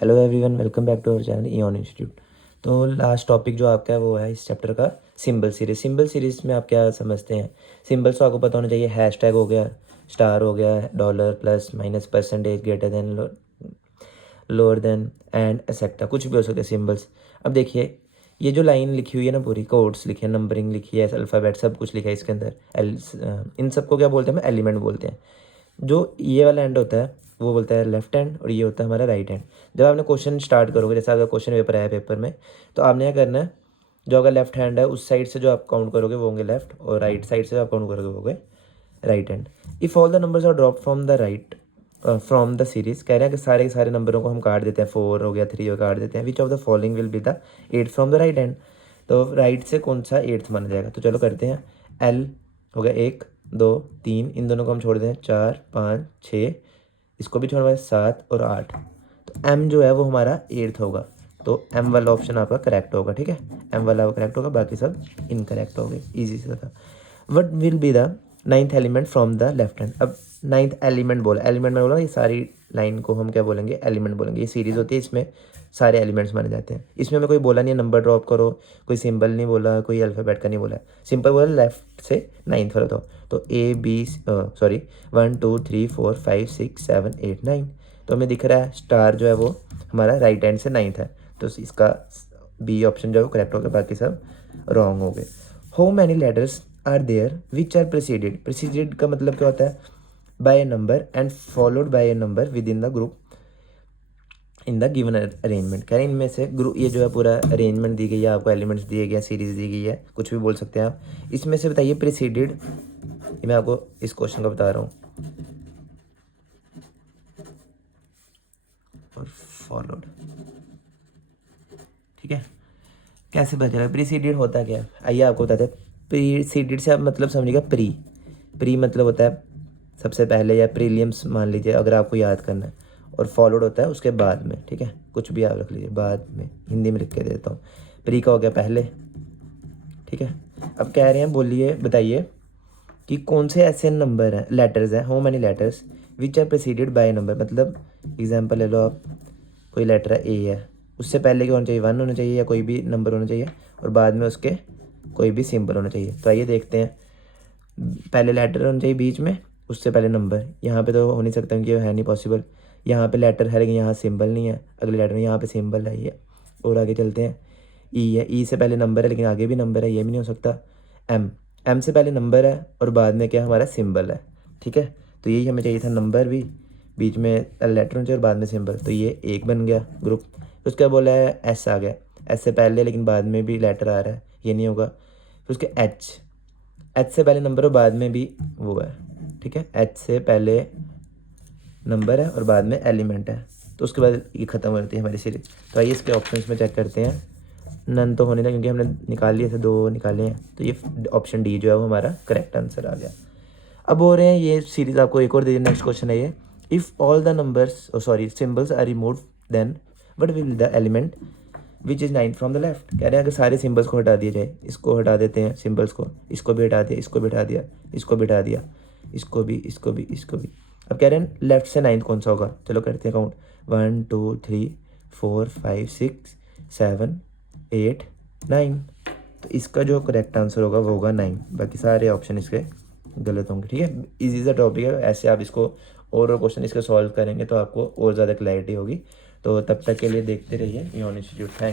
Hello everyone, welcome back to our channel Eon institute. तो last topic जो आपका है वो है इस चैप्टर का सिंबल सीरीज। सिंबल सीरीज में आप क्या समझते हैं? सिंबल्स तो आपको पता होना चाहिए। हैशटैग हो गया, स्टार हो गया, dollar, plus minus, percentage, greater than, lower than and etcetera, कुछ भी हो सकते हैं सिंबल्स। अब देखिए, ये जो लाइन लिखी हुई है ना, पूरी कोड्स लिखे हैं, नंबरिंग लिखी है, अल्फ़ाबेट सब कुछ लिखा है इसके अंदर। इन सबको क्या बोलते हैं? हम एलिमेंट बोलते हैं। जो ये वाला एंड होता है वो बोलता है लेफ्ट हैंड, और ये होता है हमारा राइट हैंड। जब आपने क्वेश्चन स्टार्ट करोगे, जैसे अगर क्वेश्चन पेपर आया पेपर में, तो आपने क्या करना है, जो अगर लेफ्ट हैंड है उस साइड से जो आप काउंट करोगे वो होंगे लेफ्ट, और राइट साइड से जो आप काउंट करोगे वो होंगे right hand. If all the numbers are drop from the right from the series, कह रहे हैं कि सारे के सारे नंबरों को हम काट देते हैं, 4 हो गया, 3 हो काट देते हैं। Which of the following will be the 8 from the right hand. तो राइट से कौन सा 8th माना जाएगा? तो चलो करते हैं। एल हो गया 1 2 3, इन दोनों को हम छोड़ दें, 4 5 6, इसको भी छोड़ दें, 7 और 8। तो एम जो है वो हमारा 8th होगा। तो एम वाला ऑप्शन आपका करेक्ट होगा। ठीक है, एम वाला करेक्ट होगा, बाकी सब इनकरेक्ट हो गए। ईजी सा था। What will be the 9th element from the left hand. अब 9th एलिमेंट बोला, एलिमेंट में बोला, ये सारी लाइन को हम क्या बोलेंगे? एलिमेंट बोलेंगे। ये सीरीज होती है, इसमें सारे एलिमेंट्स माने जाते हैं। इसमें हमें कोई बोला नहीं है नंबर ड्रॉप करो, कोई सिंबल नहीं बोला, कोई अल्फ़ाबेट का नहीं बोला है, सिंपल बोला लेफ्ट से 9th वाला। तो ए बी, सॉरी, 1 2 3 4 5 6 7 8 9। तो हमें दिख रहा है स्टार जो है वो हमारा राइट हैंड से 9th है, तो इसका बी ऑप्शन जो है वो करेक्ट हो गया, बाकी सब रॉन्ग हो गए। How many letters are there which are preceded. Preceded का मतलब क्या होता है? By a number and followed by a number within the group in the given arrangement. कह रहे हैं इनमें से ग्रुप, ये जो है पूरा अरेंजमेंट दी गई है आपको, एलिमेंट्स दिए गए, सीरीज दी गई है, कुछ भी बोल सकते हैं आप। इसमें से बताइए प्रिसीडेड, ये मैं आपको इस क्वेश्चन का बता रहा हूँ, और फॉलोड। ठीक है, कैसे पता चला प्रीसीडेड होता क्या है? आइए आपको बताते हैं। प्रीसीडेड से आप मतलब समझिएगा प्री। प्री मतलब होता है सबसे पहले, या प्रीलियम्स मान लीजिए अगर आपको याद करना है, और फॉलोड होता है उसके बाद में। ठीक है, कुछ भी आप रख लीजिए, बाद में हिंदी में लिख के देता हूँ। प्री का हो गया पहले। ठीक है, अब कह रहे हैं, बोलिए बताइए कि कौन से ऐसे नंबर हैं, लेटर्स हैं, how many letters which are preceded by number. मतलब एग्जांपल ले लो आप, कोई लेटर है, ए है, उससे पहले क्या होना चाहिए? 1 होना चाहिए, या कोई भी नंबर होना चाहिए, और बाद में उसके कोई भी सिंबल होना चाहिए। तो आइए देखते हैं। पहले लेटर होना चाहिए बीच में, उससे पहले नंबर। यहाँ पे तो हो नहीं सकता क्योंकि है नहीं पॉसिबल। यहाँ पे लेटर है लेकिन यहाँ सिंबल नहीं है, अगले लेटर में यहाँ पे सिंबल है ये। और आगे चलते हैं। ई है, ई से पहले नंबर है लेकिन आगे भी नंबर है, ये भी नहीं हो सकता। एम, एम से पहले नंबर है और बाद में क्या हमारा सिंबल है। ठीक है, तो यही हमें चाहिए था, नंबर भी, बीच में लेटर होना चाहिए और बाद में सिंबल। तो ये एक बन गया ग्रुप। उसके बाद बोला है एस आ गया, एस से पहले लेकिन बाद में भी लेटर आ रहा है, ये नहीं होगा। फिर उसके एच, एच से पहले नंबर और बाद में भी वो है। ठीक है, एच से पहले नंबर है और बाद में एलिमेंट है, तो उसके बाद ये ख़त्म हो जाती है हमारी सीरीज। तो आइए इसके ऑप्शंस में चेक करते हैं। नन तो होने लगा क्योंकि हमने निकाल लिए थे, 2 निकाले हैं, तो ये ऑप्शन डी जो है वो हमारा करेक्ट आंसर आ गया। अब हो रहे हैं ये सीरीज आपको एक और दे, नेक्स्ट क्वेश्चन है ये। If all the numbers, sorry, symbols are remove, then what will the element which is 9 from the left. कह रहे हैं अगर सारे सिंबल्स को हटा दिया जाए, इसको हटा देते हैं सिंबल्स को, इसको भी हटा दिया, इसको भी हटा दिया, इसको भी हटा दिया, इसको भी, इसको भी, इसको भी। अब कह रहे हैं लेफ्ट से 9th कौन सा होगा? चलो करते हैं काउंट, 1 2 3 4 5 6 7 8 9। तो इसका जो करेक्ट आंसर होगा वो होगा 9, बाकी सारे ऑप्शन इसके गलत होंगे। ठीक है, इजी सा टॉपिक है, ऐसे आप इसको और क्वेश्चन इसके सॉल्व करेंगे तो आपको और ज़्यादा क्लैरिटी होगी। तो तब तक के लिए देखते रहिए इऑन इंस्टीट्यूट। थैंक